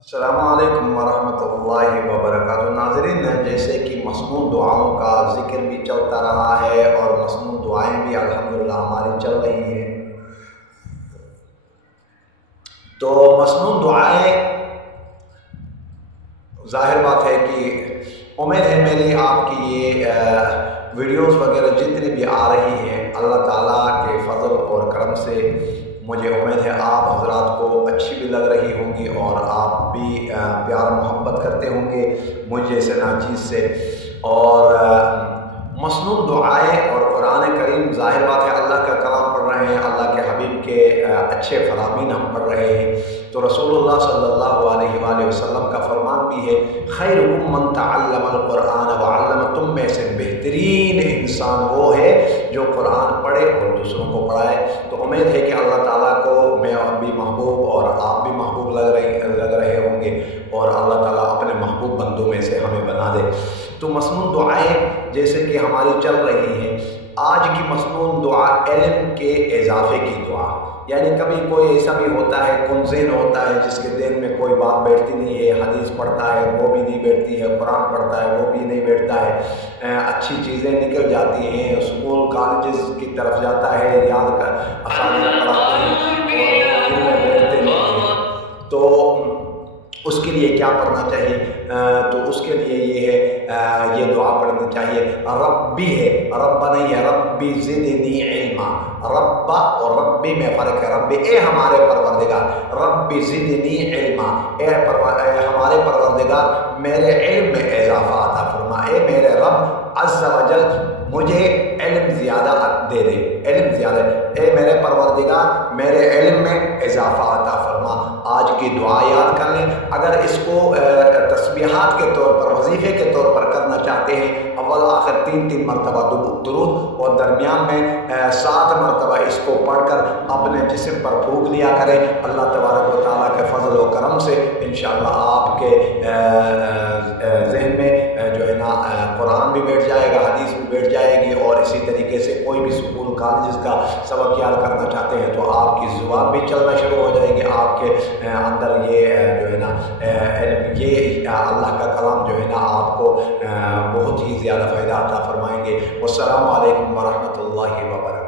अस्सलामु अलैकुम वरहमतुल्लाहि वबरकातुहू। नाज़रीन, जैसे कि मसनून दुआओं का ज़िक्र भी चलता रहा है और मसनून दुआएं भी अल्हम्दुलिल्लाह हमारी चल रही हैं। तो मसनून दुआएं, ज़ाहिर बात है कि उम्मीद है मेरी आपकी ये वीडियोस वगैरह जितनी भी आ रही हैं, अल्लाह ताला के फजल और करम से मुझे उम्मीद है आप हजरात को अच्छी भी लग रही होंगी और आप भी प्यार मोहब्बत करते होंगे मुझ जैसे नाचीज़ से। और मसनून दुआएं और कुरान करीम, ज़ाहिर बात है अल्लाह का कलाम पढ़ रहे हैं, अल्लाह के हबीब के अच्छे फरामीन हम पढ़ रहे हैं। तो रसूलुल्लाह सल्लल्लाहु अलैहि वसल्लम का फरमान भी है, खैरुकुम मन तअल्लमल कुरान व अल्लम। तुम में से बेहतरीन इंसान वो है जो कुरान पढ़े और दूसरों को पढ़ाए। तो उम्मीद है कि अल्लाह ताला को मैं भी महबूब और आप भी महबूब लग रहे होंगे और अल्लाह ताला अपने महबूब बंदों में से हमें बना दे। तो मसनून दुआएं जैसे कि हमारी चल रही हैं, आज की मसनून दुआ इल्म के इजाफे की दुआ। यानी कभी कोई ऐसा भी होता है, कुंज़ेन होता है जिसके दिल में कोई बात बैठती नहीं है, हदीस पढ़ता है वो भी नहीं बैठती है, कुरान पढ़ता है वो भी नहीं बैठता है, अच्छी चीज़ें निकल जाती हैं, स्कूल कॉलेजेस की तरफ जाता है, याद कर असातिज़ा पढ़ाते हैं और दिल में बैठते नहीं हैं। तो उसके लिए क्या पढ़ना चाहिए? तो उसके लिए ये है, ये दुआ पढ़नी चाहिए। रब्बी है, रब्बा नहीं है, रब्बी ज़िदनी इल्मा। रब्बा और रब्बी में फ़र्क है। रब्बी ए हमारे परवरदिगार, रब्बी ज़िदनी इल्मा, हमारे परवरदिगार मेरे इल्म में इजाफ़ा अता फरमा। ए मेरे रब अज़्ज़ व जल मुझे इल्म ज़्यादा दे दे, इल्म ज़्यादा। ए मेरे परवरदिगार मेरे इल्म में इजाफ़ा अता फरमा। आज की दुआ याद कर लें। अगर इसको तस्बीहात के तौर पर, वजीफ़े के तौर पर करना चाहते हैं, अव्वल आखिर 3-3 मरतबा दुरूद और दरमियान में 7 मरतबा इसको पढ़कर अपने जिस्म पर फूंक लिया करें। अल्लाह तबारक व तआला के फजल व करम से इंशाअल्लाह आपके ज़हन में जो है ना कुरान भी बैठ जाएगा, हदीस भी बैठ जाएगी और इसी तरीके से कोई भी स्कूल कॉलेज का सबक याद करना चाहते हैं तो आपकी ज़ुबान भी चलना शुरू हो जाएगी। आपके अंदर ये जो है ना ये अल्लाह का कलाम जो है ना आपको बहुत ही ज़्यादा फ़ायदा अता फरमाएंगे। वस्सलामु अलैकुम वरहमतुल्लाहि वबरकातुहू।